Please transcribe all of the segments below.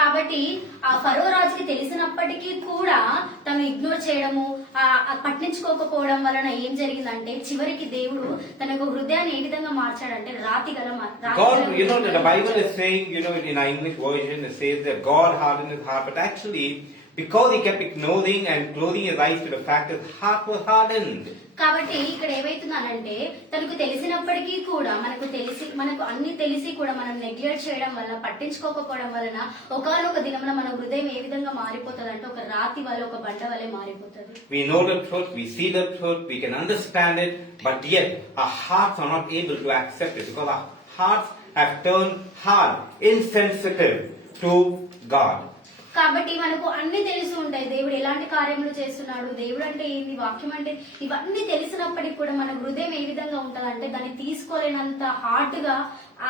కాబట్టి ఆ ఫరో రాజుకి తెలిసినప్పటికీ కూడా తను ఇగ్నోర్ చేయడము పట్టించుకోకపోవడం వలన ఏం జరిగిందంటే చివరికి దేవుడు తన యొక్క హృదయాన్ని ఏ విధంగా మార్చాడంటే రాతి గల God, you know, the Bible is saying, you know, in our English version, it says that God hardened his heart, but actually, because he kept ignoring and closing his eyes to the fact that his heart was hardened. కాబట్టి ఇక్కడ ఏమైతుందనంటే తనకు తెలిసినప్పటికీ కూడా మనకు అన్ని తెలిసి కూడా మనం నెగ్లెక్ట్ చేయడం వల్ల పట్టించుకోకపోవడం వలన ఒకానొక దినమున మన హృదయం ఏ విధంగా మారిపోతుంది అంటే ఒక రాతి వల్ల ఒక బండ వల్లే మారిపోతుంది. We know the truth, we see the truth, we can understand it, but yet our hearts are not able to accept it because our hearts have turned hard, insensitive to God. కాబట్టి మనకు అన్ని తెలిసి ఉంటాయి, దేవుడు ఎలాంటి కార్యములు చేస్తున్నాడు, దేవుడు అంటే ఏంది, వాక్యం అంటే ఇవన్నీ తెలిసినప్పటికీ కూడా మన హృదయం ఏ విధంగా ఉంటదంటే దాన్ని తీసుకోలేనంత హార్ట్ గా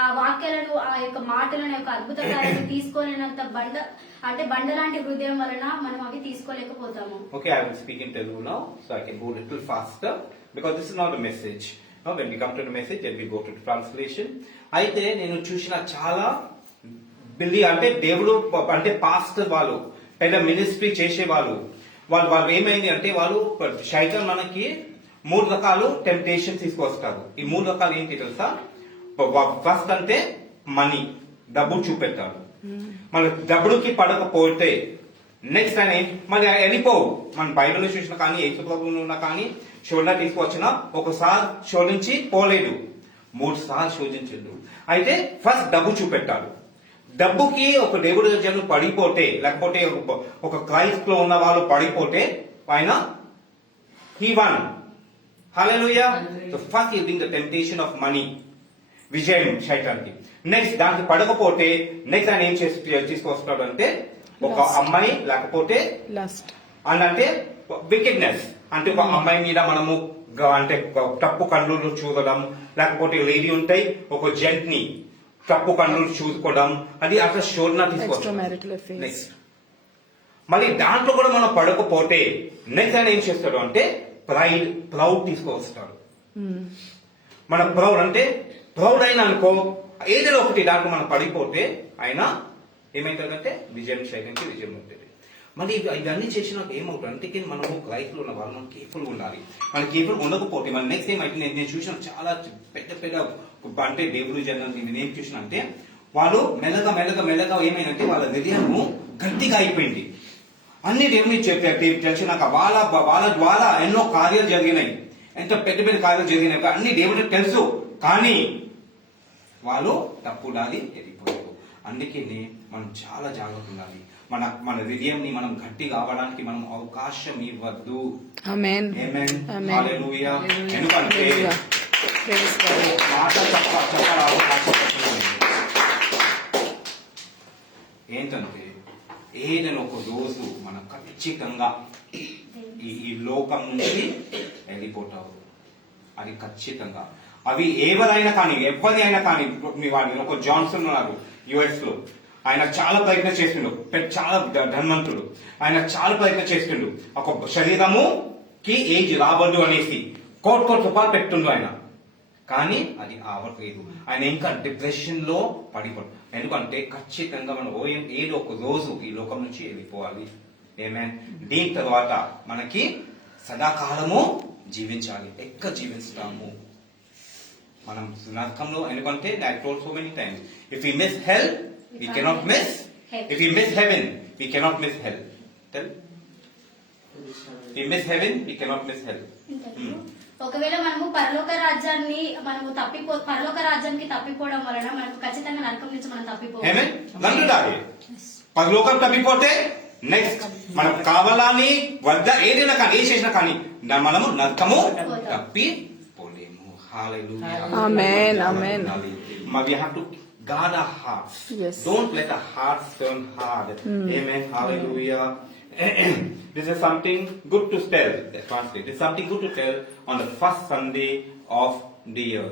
ఆ వాక్యాలను ఆ యొక్క మాటలను యొక్క అద్భుత కార్యాలను తీసుకోలేనంత బండ లాంటి హృదయం వలన మనం అవి తీసుకోలేకపోతాము. Okay, I will speak in Telugu now, so I can go a little faster because this is not a message. Now, when we come to the message, then we go to the translation. అయితే నేను చూసిన చాలా అంటే దేవుడు అంటే pastor వాళ్ళు పెద్ద ministry చేసే వాళ్ళు ఏమైంది అంటే వాళ్ళు శైతాన్ మనకి 3 రకాలు టెంప్టేషన్ తీసుకొస్తారు. ఈ 3 రకాలు ఏంటి తెలుసా? ఫస్ట్ అంటే మనీ, డబ్బు చూపెడతాడు. మన డబ్బుకి పడకపోతే నెక్స్ట్ ఆయన మళ్ళీ వెళ్ళిపోవు. మన బైబిల్ చూసిన కానీ యేసు ప్రభువులో ఉన్నా కానీ శోధన తీసుకొచ్చిన ఒకసారి శోధించి పోలేదు, 3 సార్లు శోధించడు. అయితే ఫస్ట్ డబ్బు చూపెట్టాడు. డబ్బుకి ఒక దేవుడి జనం పడిపోతే లేకపోతే ఒక క్రైస్ట్ లో ఉన్న వాళ్ళు పడిపోతే ఆయన he won. Hallelujah. So first he brings the temptation of money, విజయం శైతానికి. నెక్స్ట్ దానికి పడకపోతే నెక్స్ట్ ఆయన ఏం తీసుకొస్తాడు అంటే ఒక అమ్మాయి లేకపోతే అంటే వికెడ్నెస్, అంటే ఒక అమ్మాయి మీద మనము అంటే తప్పు కన్నులు చూడడం, లేకపోతే లేడీ ఉంటాయి ఒక జెంట్ ని తప్పు కన్నులు చూసుకోవడం, అది అట్లా శోధన తీసుకోవచ్చు. నెక్స్ట్ మళ్ళీ దాంట్లో కూడా మనం పడకపోతే నెక్స్ట్ ఆయన ఏం చేస్తాడు అంటే ప్రౌడ్ తీసుకొస్తాడు. మన ప్రౌడ్ అంటే ప్రౌడ్ అయినా అనుకో ఏదైనా ఒకటి దాంట్లో మనం పడిపోతే ఆయన ఏమైతుందంటే విజయం శైలికి విజయం ఉంటుంది. మళ్ళీ ఇవన్నీ చేసినాక ఏమవుతుంది అంటే మనము క్రైస్ట్ లో ఉన్న వాళ్ళు మనం కేర్ఫుల్ గా ఉండాలి. మనం కేర్ఫుల్ ఉండకపోతే మన నెక్స్ట్ ఏమైతే నేను చూసిన చాలా పెద్ద అంటే దేవుడు జనం నేనేం చూసిన అంటే వాళ్ళు మెల్లగా ఏమైందంటే వాళ్ళ హృదయము గట్టిగా అయిపోయింది. అన్ని దేవుని తెలిసినాక వాళ్ళ ద్వారా ఎన్నో కార్యాలు జరిగినాయి, ఎంతో పెద్ద కార్యాలు జరిగినాయి, అన్ని దేవుడికి తెలుసు, కానీ వాళ్ళు తప్పు దారి వెళ్ళిపోయారు. అందుకే మనం చాలా జాగ్రత్త ఉండాలి. మన హృదయంని మనం గట్టి కావడానికి మనం అవకాశం ఇవ్వద్దు. ఆమేన్. హల్లెలూయా. ఎందుకంటే మాట చెప్పాలి అవకాశం ఏంటంటే ఏదైనా ఒక రోజు మనం ఖచ్చితంగా ఈ లోకం నుంచి వెళ్ళిపోతారు. అది ఖచ్చితంగా. అవి ఎవరైనా కానీ అయినా కానీ మీ వాడిని ఒక జాన్సన్ ఉన్నారు యుఎస్ లో, ఆయన చాలా ప్రయత్నం చేస్తుండు, చాలా ధనవంతుడు, ఆయన చాలా ప్రయత్నం చేస్తుండు ఒక శరీరముకి ఏజ్ రావద్దు అనేసి కోటి రూపాయలు పెట్టుండు ఆయన, కానీ అది అవ్వట్లేదు. ఆయన ఇంకా డిప్రెషన్ లో పడిపోడు. ఎందుకంటే ఖచ్చితంగా మనం ఏదో ఒక రోజు ఈ లోకం నుంచి వెళ్ళిపోవాలి. దీని తర్వాత మనకి సదాకాలము జీవించాలి. ఎక్కడ జీవిస్తాము మనం నరకంలో? ఎందుకంటే I told so many times, if we miss hell we cannot miss, if we miss heaven we cannot miss hell. Tell, if we miss heaven we cannot miss hell. ఒకవేళ మనము పరలోక రాజ్యానికి తప్పిపోవడం వలన మనకు ఖచ్చితంగా నరకం నుంచి మనం తప్పిపోవాలి. పరలోకం తప్పిపోతే నెక్స్ట్ మనకు కావాలని వద్ద ఏదైనా కానీ ఏ చేసినా కానీ మనము నరకము తప్పిపోలేము. హల్లెలూయా. ఆమేన్. ఆమేన్. We have to guard our hearts. Yes. Don't let our hearts turn hard. Amen. Hallelujah. This is something good to tell. Translate. This is something good to tell on the first Sunday of the year.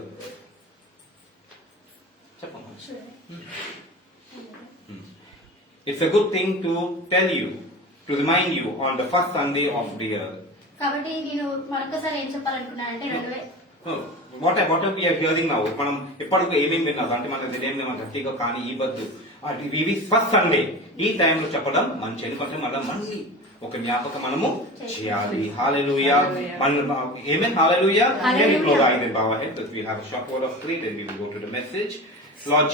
It's a good thing to tell you, to remind you on the first Sunday of the year. కాబట్టి నేను మరొకసారి ఏం చెప్పాలనుకున్నానంటే what we are hearing now, మనం ఎప్పటికీ ఏమేమి విన్నాం అంటే మన హృదయం గట్టిగా కానీ ఇవ్వద్దు ఇవి ఫస్ట్ సండే ఈ టైంలో చెప్పడం మంచి, ఎందుకంటే మనం మళ్ళీ ఒక జ్ఞాపకం మనము చేయాలి. హల్లెలూయా. Amen. Hallelujah. Can we close our eyes and bow our heads as we have a short word of prayer, then we will go to the message. Lord